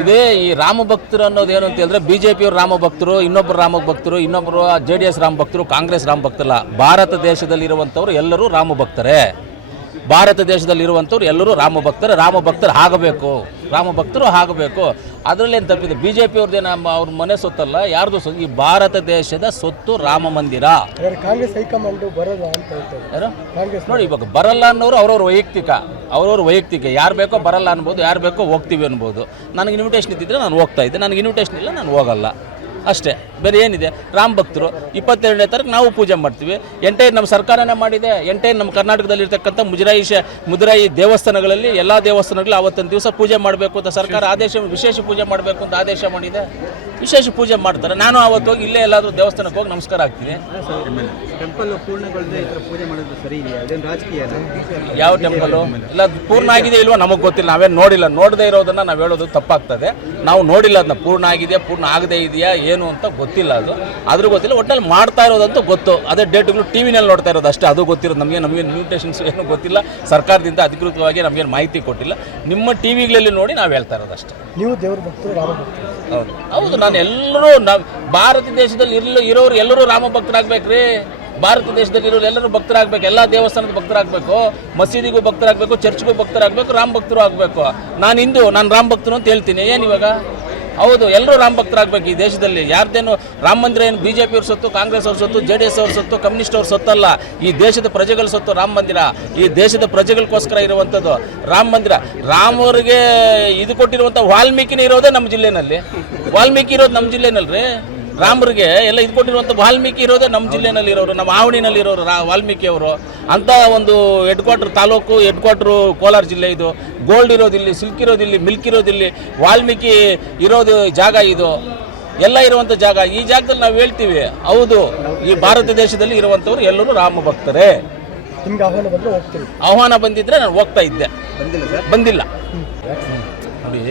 ಇದೇ ಈ ರಾಮ ಭಕ್ತರು ಅನ್ನೋದು ಏನು ಅಂತ ಹೇಳಿದ್ರೆ ಬಿಜೆಪಿಯವರು ರಾಮ ಭಕ್ತರು, ಇನ್ನೊಬ್ಬರು ರಾಮ ಭಕ್ತರು, ಇನ್ನೊಬ್ಬರು JDS ರಾಮ ಭಕ್ತರು, ಕಾಂಗ್ರೆಸ್ ರಾಮ ಭಕ್ತರಲ್ಲ. ಭಾರತ ದೇಶದಲ್ಲಿರುವಂಥವ್ರು ಎಲ್ಲರೂ ರಾಮ ಭಕ್ತರೇ. ಭಾರತ ದೇಶದಲ್ಲಿರುವಂಥವ್ರು ಎಲ್ಲರೂ ರಾಮ ಭಕ್ತರು ಆಗಬೇಕು, ರಾಮ ಭಕ್ತರು ಆಗಬೇಕು. ಅದರಲ್ಲೇನು ತಪ್ಪಿದೆ? BJP ಅವ್ರದ್ದೇನು ಅವ್ರ ಮನೆ ಸೊತ್ತಲ್ಲ, ಯಾರ್ದು ಸೊತ್ತು? ಈ ಭಾರತ ದೇಶದ ಸೊತ್ತು ರಾಮ ಮಂದಿರ. ಕಾಂಗ್ರೆಸ್ ಹೈಕಮಾಂಡ್ ಬರಲ್ಲ ಅಂತ ಹೇಳ್ತಾರೆ. ಯಾರು ನೋಡಿ, ಇವಾಗ ಬರಲ್ಲ ಅನ್ನೋರು ಅವ್ರವ್ರ ವೈಯಕ್ತಿಕ. ಯಾರು ಬೇಕೋ ಬರಲ್ಲ ಅನ್ಬೋದು, ಯಾರು ಬೇಕೋ ಹೋಗ್ತೀವಿ ಅನ್ಬೋದು. ನನಗೆ ಇನ್ವಿಟೇಷನ್ ಇದ್ದಿದ್ರೆ ನಾನು ಹೋಗ್ತಾ ಇದ್ದೆ, ನನಗೆ ಇನ್ವಿಟೇಷನ್ ಇಲ್ಲ, ನಾನು ಹೋಗಲ್ಲ ಅಷ್ಟೇ. ಬೇರೆ ಏನಿದೆ? ರಾಮ ಭಕ್ತರು 22ನೇ ತಾರೀಕು ನಾವು ಪೂಜೆ ಮಾಡ್ತೀವಿ. ಎಂಟೈರ್ ನಮ್ಮ ಸರ್ಕಾರನೇ ಮಾಡಿದೆ. ಎಂಟೈರ್ ನಮ್ಮ ಕರ್ನಾಟಕದಲ್ಲಿರ್ತಕ್ಕಂಥ ಮುಜರಾಯಿ ದೇವಸ್ಥಾನಗಳಲ್ಲಿ, ಎಲ್ಲ ದೇವಸ್ಥಾನಗಳಲ್ಲಿ ಆವತ್ತಿನ ದಿವಸ ಪೂಜೆ ಮಾಡಬೇಕು ಅಂತ ಸರ್ಕಾರ ವಿಶೇಷ ಪೂಜೆ ಮಾಡಬೇಕು ಅಂತ ಆದೇಶ ಮಾಡಿದೆ. ವಿಶೇಷ ಪೂಜೆ ಮಾಡ್ತಾರೆ. ನಾನು ಆವತ್ತು ಹೋಗಿ ಇಲ್ಲೇ ಎಲ್ಲಾದರೂ ದೇವಸ್ಥಾನಕ್ಕೆ ಹೋಗಿ ನಮಸ್ಕಾರ ಆಗ್ತೀನಿ. ಟೆಂಪಲ್ ಪೂರ್ಣಗೊಳ್ಳದೆ ಈ ಥರ ಪೂಜೆ ಮಾಡೋದು ಸರಿ ಇದೆಯಾ? ಅದೇನು ರಾಜಕೀಯ? ಯಾವ ಟೆಂಪಲು ಇಲ್ಲ ಪೂರ್ಣ ಆಗಿದೆ ಇಲ್ವೋ ನಮಗೆ ಗೊತ್ತಿಲ್ಲ. ನಾವೇನು ನೋಡಿಲ್ಲ. ನೋಡದೇ ಇರೋದನ್ನು ನಾವು ಹೇಳೋದು ತಪ್ಪಾಗ್ತದೆ. ನಾವು ನೋಡಿಲ್ಲ ಅದನ್ನ ಪೂರ್ಣ ಆಗಿದೆ ಪೂರ್ಣ ಆಗದೇ ಇದೆಯಾ ಏನು ಅಂತ ಗೊತ್ತಿಲ್ಲ. ಅದ್ರ ಗೊತ್ತಿಲ್ಲ. ಒಟ್ಟಲ್ಲಿ ಮಾಡ್ತಾ ಇರೋದಂತೂ ಗೊತ್ತು. ಅದೇ ಡೇಟ್ಗಳು ಟಿವಿನಲ್ಲಿ ನೋಡ್ತಾ ಇರೋದು ಅಷ್ಟೇ. ಅದು ಗೊತ್ತಿರೋದು ನಮಗೆ ಇನ್ವಿಟೇಷನ್ಸ್ ಏನೂ ಗೊತ್ತಿಲ್ಲ. ಸರ್ಕಾರದಿಂದ ಅಧಿಕೃತವಾಗಿ ನಮಗೇನು ಮಾಹಿತಿ ಕೊಟ್ಟಿಲ್ಲ. ನಿಮ್ಮ ಟಿವಿಗಳಲ್ಲಿ ನೋಡಿ ನಾವು ಹೇಳ್ತಾ ಇರೋದು ಅಷ್ಟೇ. ನೀವು ದೇವ್ರ ಭಕ್ತರು, ರಾಮ ಭಕ್ತರು? ಹೌದು. ನಾನು ಎಲ್ಲರೂ ಭಾರತ ದೇಶದಲ್ಲಿ ಇರೋರು ಎಲ್ಲರೂ ರಾಮ ಭಕ್ತರಾಗಬೇಕ್ರಿ. ಭಾರತ ದೇಶದಲ್ಲಿ ಇರೋರು ಎಲ್ಲರೂ ಭಕ್ತರಾಗಬೇಕು. ಎಲ್ಲ ದೇವಸ್ಥಾನದ ಭಕ್ತರಾಗಬೇಕು, ಮಸೀದಿಗೂ ಭಕ್ತರಾಗಬೇಕು, ಚರ್ಚ್ಗೂ ಭಕ್ತರಾಗಬೇಕು, ರಾಮ ಭಕ್ತರು ಆಗಬೇಕು. ನಾನು ಹಿಂದೂ, ನಾನು ರಾಮ ಭಕ್ತರು ಅಂತ ಹೇಳ್ತೀನಿ. ಏನಿವಾಗ? ಹೌದು, ಎಲ್ಲರೂ ರಾಮ ಭಕ್ತರಾಗಬೇಕು ಈ ದೇಶದಲ್ಲಿ. ಯಾರ್ದೇನು ರಾಮ ಮಂದಿರ ಏನು BJP ಅವ್ರ ಸೊತ್ತು, ಕಾಂಗ್ರೆಸ್ ಅವ್ರ ಸೊತ್ತು, JDS ಅವ್ರ ಸೊತ್ತು, ಕಮ್ಯುನಿಸ್ಟ್ ಅವ್ರ ಸೊತ್ತಲ್ಲ. ಈ ದೇಶದ ಪ್ರಜೆಗಳ ಸೊತ್ತು ರಾಮ ಮಂದಿರ. ಈ ದೇಶದ ಪ್ರಜೆಗಳಿಗೋಸ್ಕರ ಇರುವಂಥದ್ದು ರಾಮ ಮಂದಿರ. ರಾಮವ್ರಿಗೆ ಇದು ಕೊಟ್ಟಿರುವಂಥ ವಾಲ್ಮೀಕಿನೇ ಇರೋದೇ ನಮ್ಮ ಜಿಲ್ಲೆನಲ್ಲಿ. ವಾಲ್ಮೀಕಿ ಇರೋದು ನಮ್ಮ ಜಿಲ್ಲೆನಲ್ರಿ. ರಾಮರಿಗೆ ಎಲ್ಲ ಇದು ಕೊಟ್ಟಿರುವಂಥ ವಾಲ್ಮೀಕಿ ಇರೋದೇ ನಮ್ಮ ಜಿಲ್ಲೆನಲ್ಲಿ ಇರೋರು, ನಮ್ಮ ಆವಣಿನಲ್ಲಿ ಇರೋರು ವಾಲ್ಮೀಕಿ ಅವರು. ಅಂಥ ಒಂದು ತಾಲೂಕು ಹೆಡ್ ಕ್ವಾರ್ಟ್ರು ಕೋಲಾರ ಜಿಲ್ಲೆ. ಇದು ಗೋಲ್ಡ್ ಇರೋದಿಲ್ಲಿ, ಸಿಲ್ಕ್ ಇರೋದಿಲ್ಲಿ, ಮಿಲ್ಕ್ ಇರೋದಿಲ್ಲಿ, ವಾಲ್ಮೀಕಿ ಇರೋದು ಜಾಗ ಇದು. ಎಲ್ಲ ಇರುವಂಥ ಜಾಗ. ಈ ಜಾಗದಲ್ಲಿ ನಾವು ಹೇಳ್ತೀವಿ ಹೌದು, ಈ ಭಾರತ ದೇಶದಲ್ಲಿ ಇರುವಂಥವ್ರು ಎಲ್ಲರೂ ರಾಮ ಭಕ್ತರೇ. ನಿಮ್ಗೆ ಆಹ್ವಾನ ಬಂದರೆ ಹೋಗ್ತೀರಿ? ಆಹ್ವಾನ ಬಂದಿದ್ದರೆ ನಾನು ಹೋಗ್ತಾ ಇದ್ದೆ. ಬಂದಿಲ್ಲ. ನೋಡಿ,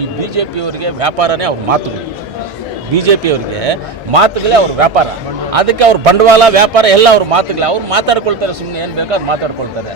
ಈ BJP ಅವರಿಗೆ ವ್ಯಾಪಾರನೇ ಅವ್ರ ಮಾತುಗಳು. BJP ಅವರಿಗೆ ಮಾತುಗಳೇ ಅವ್ರ ವ್ಯಾಪಾರ. ಅದಕ್ಕೆ ಅವ್ರ ಬಂಡವಾಳ ವ್ಯಾಪಾರ ಎಲ್ಲ ಅವ್ರ ಮಾತುಗಳೇ. ಅವ್ರು ಮಾತಾಡ್ಕೊಳ್ತಾರೆ. ಸುಮ್ಮನೆ ಏನು ಬೇಕಾದ್ರೂ ಮಾತಾಡ್ಕೊಳ್ತಾರೆ.